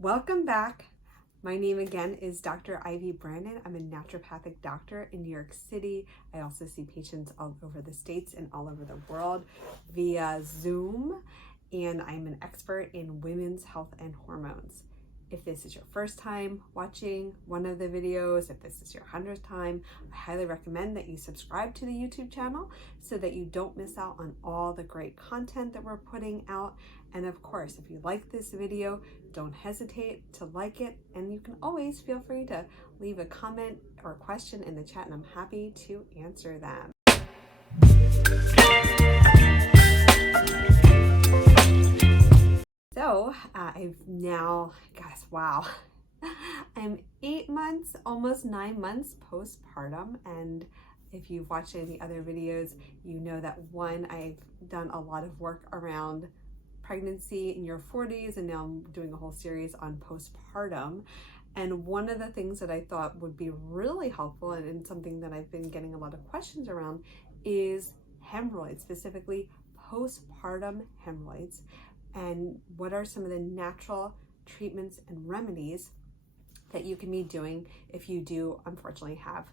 Welcome back. My name again is Dr. Ivy Branin. I'm a naturopathic doctor in New York City. I also see patients all over the States and all over the world via Zoom, and I'm an expert in women's health and hormones. If this is your first time watching one of the videos, if this is your 100th time, I highly recommend that you subscribe to the YouTube channel so that you don't miss out on all the great content that we're putting out. And of course, if you like this video, don't hesitate to like it, and you can always feel free to leave a comment or question in the chat, and I'm happy to answer them. So I've now, guys, wow, I'm 8 months, almost 9 months postpartum, and if you've watched any of the other videos, you know that one, I've done a lot of work around pregnancy in your 40s, and now I'm doing a whole series on postpartum. And one of the things that I thought would be really helpful, and something that I've been getting a lot of questions around, is hemorrhoids, specifically postpartum hemorrhoids, and what are some of the natural treatments and remedies that you can be doing if you do unfortunately have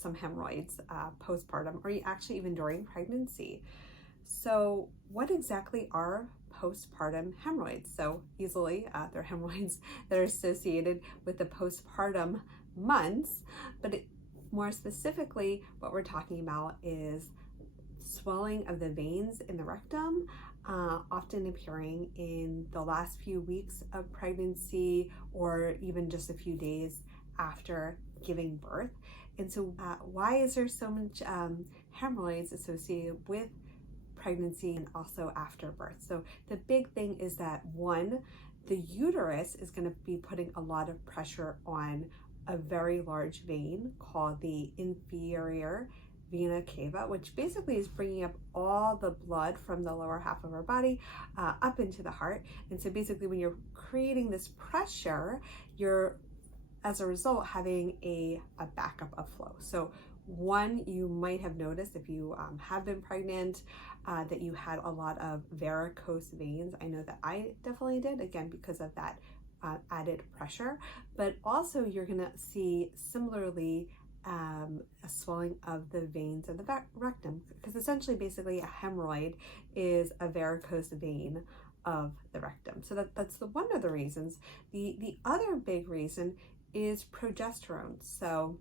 some hemorrhoids postpartum, or actually even during pregnancy. So what exactly are postpartum hemorrhoids? So easily, they're hemorrhoids that are associated with the postpartum months, but more specifically, what we're talking about is swelling of the veins in the rectum, often appearing in the last few weeks of pregnancy or even just a few days after giving birth. And so why is there so much hemorrhoids associated with pregnancy and also after birth? So the big thing is that, one, the uterus is going to be putting a lot of pressure on a very large vein called the inferior vena cava, which basically is bringing up all the blood from the lower half of our body up into the heart. And so basically when you're creating this pressure, you're, as a result, having a backup of flow. So one, you might have noticed if you have been pregnant that you had a lot of varicose veins. I know that I definitely did, again, because of that added pressure. But also you're gonna see similarly a swelling of the veins of the rectum, because essentially basically a hemorrhoid is a varicose vein of the rectum. So that's one of the reasons. The other big reason is progesterone. So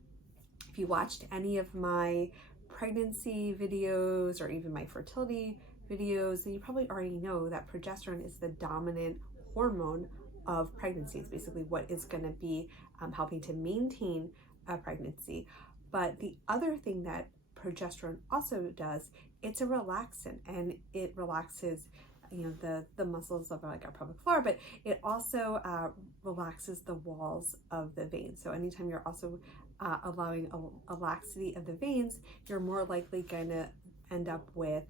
if you watched any of my pregnancy videos or even my fertility videos, then you probably already know that progesterone is the dominant hormone of pregnancy. It's basically what is going to be helping to maintain a pregnancy. But the other thing that progesterone also does, it's a relaxant, and it relaxes the muscles of like our pelvic floor, but it also relaxes the walls of the veins. So anytime you're also allowing a laxity of the veins, you're more likely going to end up with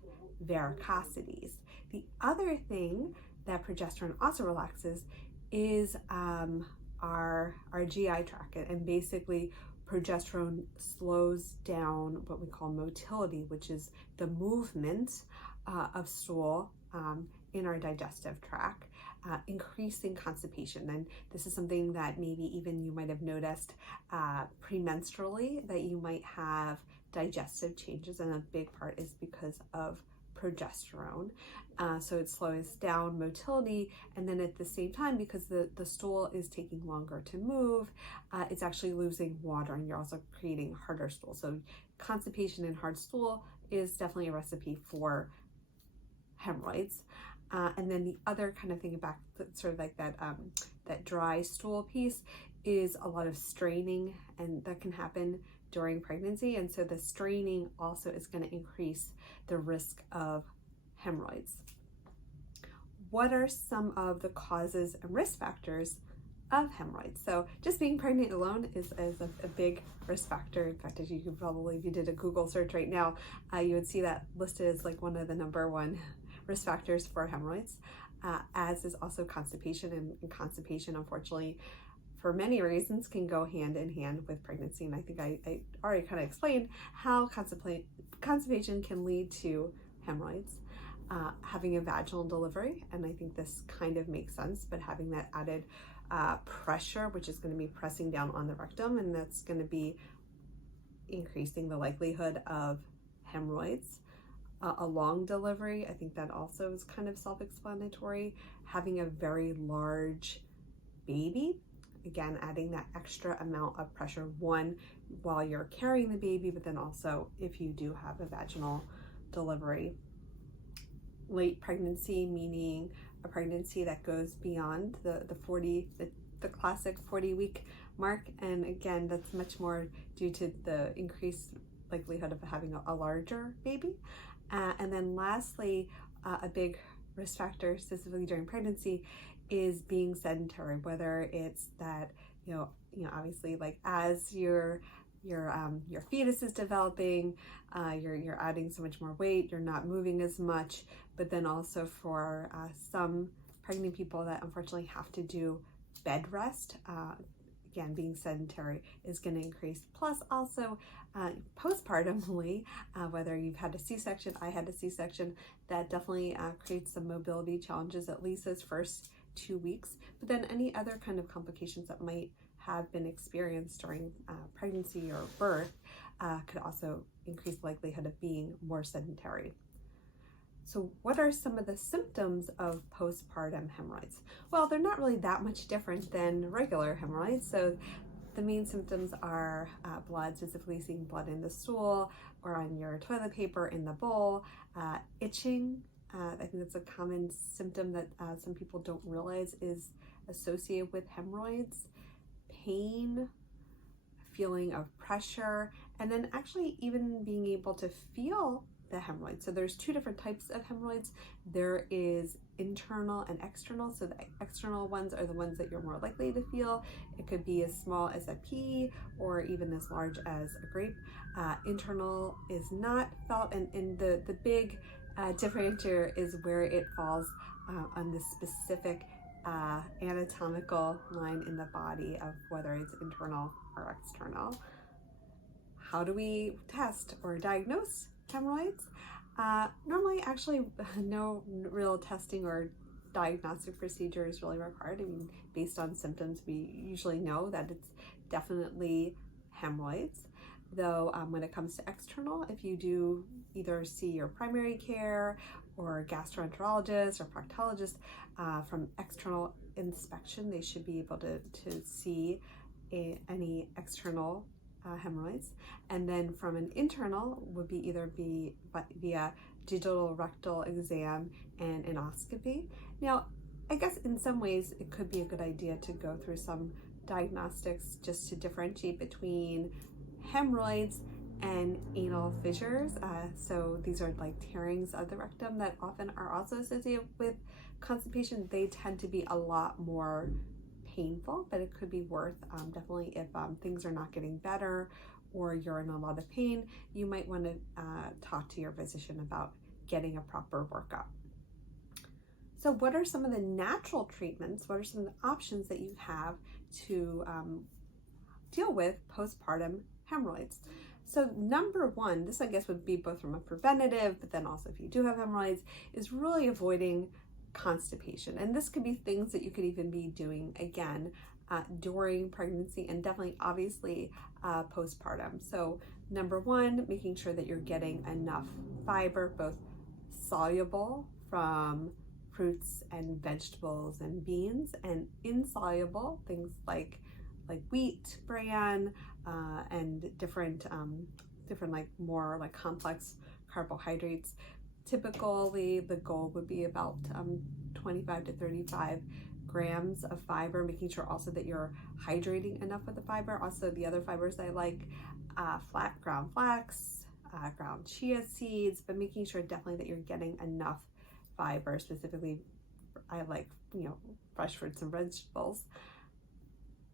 varicosities. The other thing that progesterone also relaxes is our GI tract, and basically progesterone slows down what we call motility, which is the movement of stool in our digestive tract, increasing constipation. And this is something that maybe even you might have noticed premenstrually, that you might have digestive changes, and a big part is because of progesterone. So it slows down motility, and then at the same time, because the stool is taking longer to move, it's actually losing water, and you're also creating harder stool. So constipation and hard stool is definitely a recipe for hemorrhoids. And then the other kind of thing about sort of like that dry stool piece is a lot of straining, and that can happen during pregnancy. And so the straining also is going to increase the risk of hemorrhoids. What are some of the causes and risk factors of hemorrhoids? So just being pregnant alone is a big risk factor. In fact, as you could probably, if you did a Google search right now, you would see that listed as like one of the #1 risk factors for hemorrhoids, as is also constipation. And constipation, unfortunately, for many reasons, can go hand in hand with pregnancy. And I think I already kind of explained how constipation can lead to hemorrhoids. having a vaginal delivery, and I think this kind of makes sense, but having that added pressure, which is going to be pressing down on the rectum, and that's going to be increasing the likelihood of hemorrhoids. A long delivery, I think that also is kind of self-explanatory. Having a very large baby, again, adding that extra amount of pressure, one, while you're carrying the baby, but then also if you do have a vaginal delivery. Late pregnancy, meaning a pregnancy that goes beyond the classic 40-week mark, and again, that's much more due to the increased likelihood of having a larger baby. And then lastly, a big risk factor specifically during pregnancy is being sedentary, whether it's that, obviously, like as your fetus is developing, you're adding so much more weight, you're not moving as much, but then also for some pregnant people that unfortunately have to do bed rest, again, being sedentary is going to increase. Plus also postpartumly, whether you've had a C-section, I had a C-section, that definitely creates some mobility challenges, at least those first 2 weeks. But then any other kind of complications that might have been experienced during pregnancy or birth could also increase the likelihood of being more sedentary. So what are some of the symptoms of postpartum hemorrhoids? Well, they're not really that much different than regular hemorrhoids. So the main symptoms are blood, specifically seeing blood in the stool or on your toilet paper in the bowl, itching. I think that's a common symptom that some people don't realize is associated with hemorrhoids. Pain, feeling of pressure, and then actually even being able to feel the hemorrhoid. So there's two different types of hemorrhoids. There is internal and external. So the external ones are the ones that you're more likely to feel. It could be as small as a pea or even as large as a grape. Internal is not felt, and the big differentiator is where it falls on the specific anatomical line in the body of whether it's internal or external. How do we test or diagnose hemorrhoids? Normally, actually, no real testing or diagnostic procedure is really required. I mean, based on symptoms, we usually know that it's definitely hemorrhoids. Though when it comes to external, if you do either see your primary care or gastroenterologist or proctologist, from external inspection, they should be able to see any external hemorrhoids. And then from an internal would be either via digital rectal exam and endoscopy. Now, I guess in some ways it could be a good idea to go through some diagnostics just to differentiate between hemorrhoids and anal fissures. So these are like tearings of the rectum that often are also associated with constipation. They tend to be a lot more painful, but it could be worth definitely if things are not getting better or you're in a lot of pain, you might want to talk to your physician about getting a proper workup. So what are some of the natural treatments? What are some of the options that you have to deal with postpartum hemorrhoids? So number one, this I guess would be both from a preventative, but then also if you do have hemorrhoids, is really avoiding constipation. And this could be things that you could even be doing again during pregnancy and definitely obviously postpartum. So number one, making sure that you're getting enough fiber, both soluble from fruits and vegetables and beans, and insoluble things like wheat bran and different like more like complex carbohydrates. Typically, the goal would be about 25 to 35 grams of fiber, making sure also that you're hydrating enough with the fiber. Also, the other fibers I like, flat ground flax, ground chia seeds, but making sure definitely that you're getting enough fiber. Specifically, I like, fresh fruits and vegetables.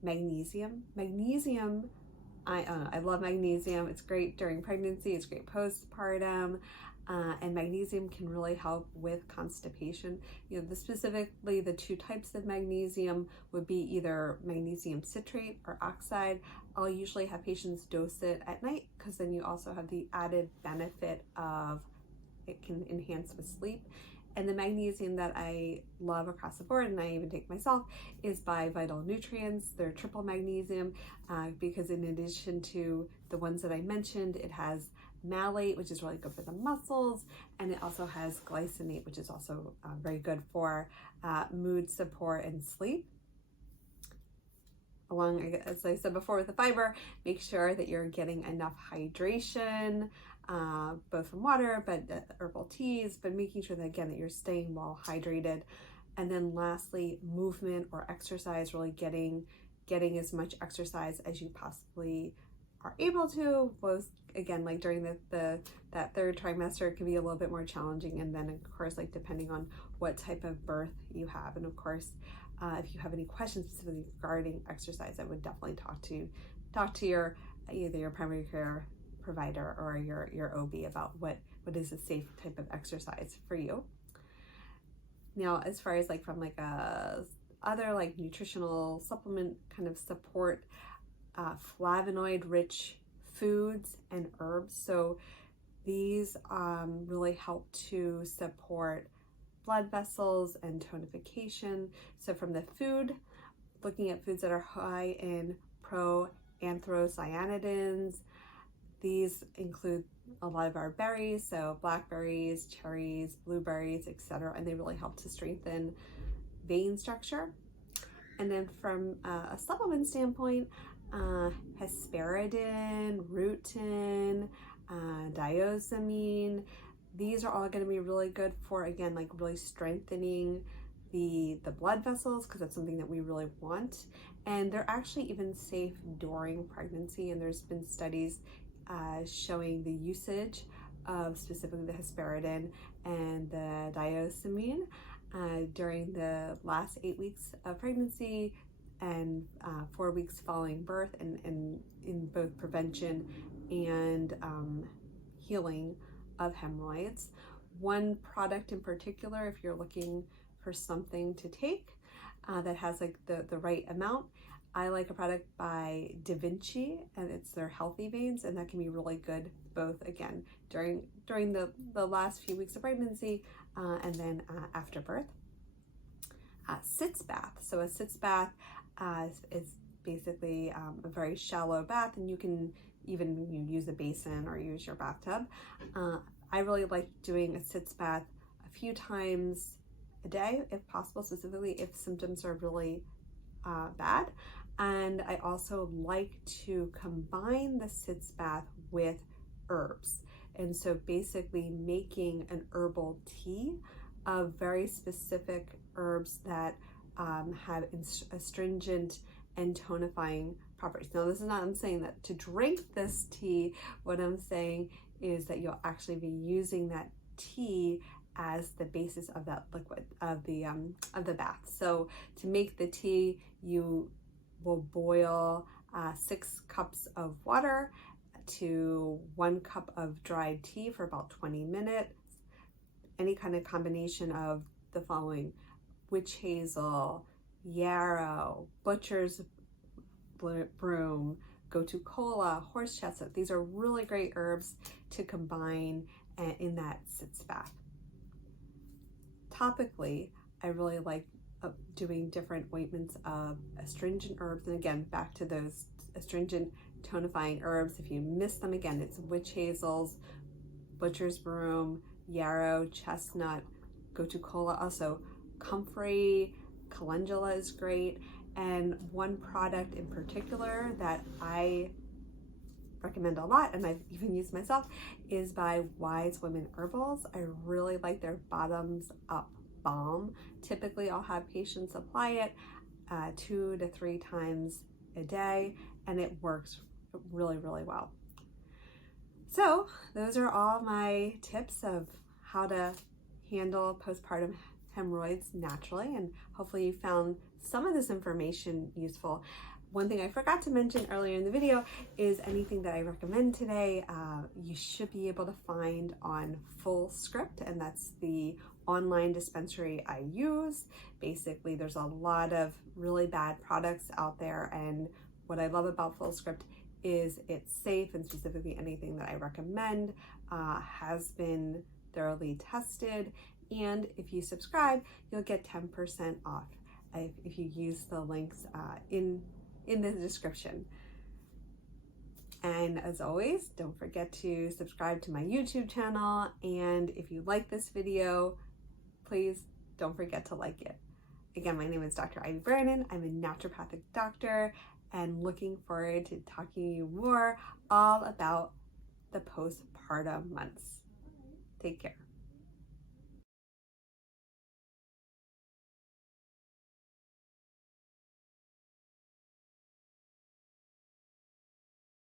Magnesium. I love magnesium. It's great during pregnancy. It's great postpartum. And magnesium can really help with constipation. Specifically the two types of magnesium would be either magnesium citrate or oxide. I'll usually have patients dose it at night because then you also have the added benefit of it can enhance with sleep. And the magnesium that I love across the board, and I even take myself, is by Vital Nutrients. They're triple magnesium because in addition to the ones that I mentioned, it has malate, which is really good for the muscles, and it also has glycinate, which is also very good for mood support and sleep. Along, as I said before, with the fiber, make sure that you're getting enough hydration, both from water, but herbal teas, but making sure that, again, that you're staying well hydrated. And then lastly, movement or exercise, really getting as much exercise as you possibly are able to. Both, again, like during that third trimester, it can be a little bit more challenging. And then of course, like depending on what type of birth you have. And of course, if you have any questions specifically regarding exercise, I would definitely talk to your either your primary care provider or your OB about what is a safe type of exercise for you. Now, as far as like from like other like nutritional supplement kind of support, flavonoid rich foods and herbs. So these really help to support blood vessels and tonification. So from the food, looking at foods that are high in proanthocyanidins, these include a lot of our berries, so blackberries, cherries, blueberries, etc., and they really help to strengthen vein structure. And then from a supplement standpoint, hesperidin, rutin, diosmin, these are all going to be really good for, again, like really strengthening the blood vessels, because that's something that we really want. And they're actually even safe during pregnancy, and there's been studies showing the usage of specifically the hesperidin and the diosmin during the last 8 weeks of pregnancy and 4 weeks following birth, and in both prevention and healing of hemorrhoids. One product in particular, if you're looking for something to take that has like the right amount, I like a product by Da Vinci, and it's their Healthy Veins, and that can be really good both, again, during the last few weeks of pregnancy and then after birth. Sitz bath. So a sitz bath is basically a very shallow bath, and you can even use a basin or use your bathtub. I really like doing a sitz bath a few times a day, if possible, specifically if symptoms are really bad. And I also like to combine the sitz bath with herbs. And so basically making an herbal tea of very specific herbs that have astringent and tonifying properties. Now, this is not, I'm saying that to drink this tea. What I'm saying is that you'll actually be using that tea as the basis of that liquid of the bath. So to make the tea, you will boil 6 cups of water to 1 cup of dried tea for about 20 minutes. Any kind of combination of the following: witch hazel, yarrow, butcher's broom, gotu kola, horse chestnut. These are really great herbs to combine in that sitz bath. Topically, I really like doing different ointments of astringent herbs, and again, back to those astringent tonifying herbs. If you miss them, again, it's witch hazels, butcher's broom, yarrow, chestnut, gotu kola, also comfrey, calendula is great. And one product in particular that I recommend a lot, and I've even used myself, is by Wise Women Herbals. I really like their bottoms up balm. Typically I'll have patients apply it 2 to 3 times a day, and it works really, really well. So those are all my tips of how to handle postpartum hemorrhoids naturally, and hopefully you found some of this information useful. One thing I forgot to mention earlier in the video is anything that I recommend today, you should be able to find on Fullscript, and that's the online dispensary I use. Basically, there's a lot of really bad products out there, and what I love about Fullscript is it's safe, and specifically anything that I recommend has been thoroughly tested. And if you subscribe, you'll get 10% off if you use the links in the description. And as always, don't forget to subscribe to my YouTube channel. And if you like this video, please don't forget to like it. Again, my name is Dr. Branin. I'm a naturopathic doctor and looking forward to talking to you more all about the postpartum months. Take care.